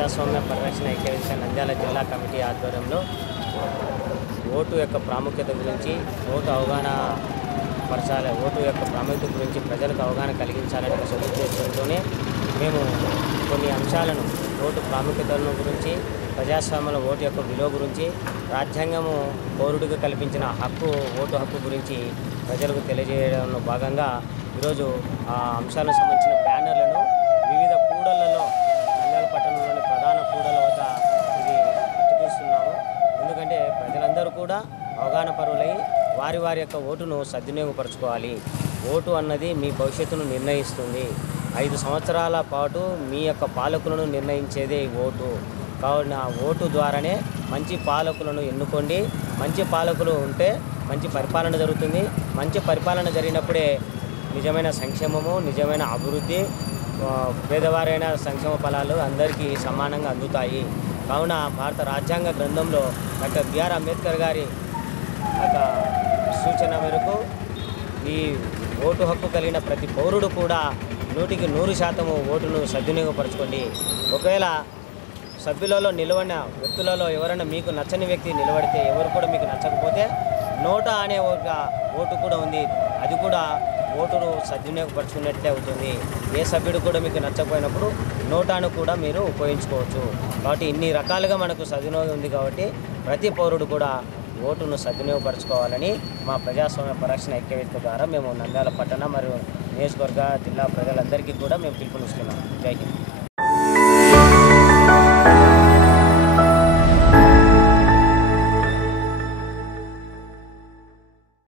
ప్రజాస్వామ్య పరిరక్షణ ఐక్యవేదిక నంద్యాల జిల్లా కమిటీ ఆధ్వర్యంలో ఓటు యొక్క ప్రాముఖ్యత గురించి ఓటు అవగాహన పరచాలి, ఓటు యొక్క ప్రాముఖ్యత గురించి ప్రజలకు అవగాహన కలిగించాలనే సదుద్దేశంతోనే మేము కొన్ని అంశాలను ఓటు ప్రాముఖ్యతలను గురించి, ప్రజాస్వామ్యంలో ఓటు యొక్క విలువ గురించి, రాజ్యాంగము పౌరుడికి కల్పించిన హక్కు, ఓటు హక్కు గురించి ప్రజలకు తెలియజేయడంలో భాగంగా ఈరోజు ఆ అంశాలకు సంబంధించిన బ్యానర్లను వివిధ కూడళ్లలో నంద్యాల పట్టణంలోని ప్రధాన కూడల వద్ద ఇది అతికిస్తున్నాము. ఎందుకంటే ప్రజలందరూ కూడా అవగాహన పరులై వారి వారి యొక్క ఓటును సద్వినియోగపరచుకోవాలి. ఓటు అన్నది మీ భవిష్యత్తును నిర్ణయిస్తుంది. 5 సంవత్సరాల పాటు మీ యొక్క పాలకులను నిర్ణయించేదే ఓటు. కావున ఓటు ద్వారానే మంచి పాలకులను ఎన్నుకోండి. మంచి పాలకులు ఉంటే మంచి పరిపాలన జరుగుతుంది. మంచి పరిపాలన జరిగినప్పుడే నిజమైన సంక్షేమము, నిజమైన అభివృద్ధి, పేదవారైన సంక్షేమ ఫలాలు అందరికీ సమానంగా అందుతాయి. కావున భారత రాజ్యాంగ గ్రంథంలో డాక్టర్ బిఆర్ అంబేద్కర్ గారి ఒక సూచన మేరకు ఈ ఓటు హక్కు కలిగిన ప్రతి పౌరుడు కూడా 100కి 100% ఓటును సద్వినియోగపరచుకోండి. ఒకవేళ సభ్యులలో నిలవడిన వ్యక్తులలో ఎవరైనా మీకు నచ్చని వ్యక్తి నిలబడితే, ఎవరు కూడా మీకు నచ్చకపోతే నోటా అనే ఒక ఓటు కూడా ఉంది. అది కూడా ఓటును సద్వినియోగపరచుకున్నట్లే అవుతుంది. ఏ సభ్యుడు కూడా మీకు నచ్చకపోయినప్పుడు నోటాను కూడా మీరు ఉపయోగించుకోవచ్చు. కాబట్టి ఇన్ని రకాలుగా మనకు సద్వినియోగం ఉంది. కాబట్టి ప్రతి పౌరుడు కూడా ఓటును సద్వినియోగపరచుకోవాలని మా ప్రజాస్వామ్య పరిరక్షణ ఐక్యవేదిక ద్వారా మేము నంద్యాల పట్టణ మరియు నియోజకవర్గ జిల్లా ప్రజలందరికీ కూడా మేము పిలుపునిస్తున్నాం. జై హింద్.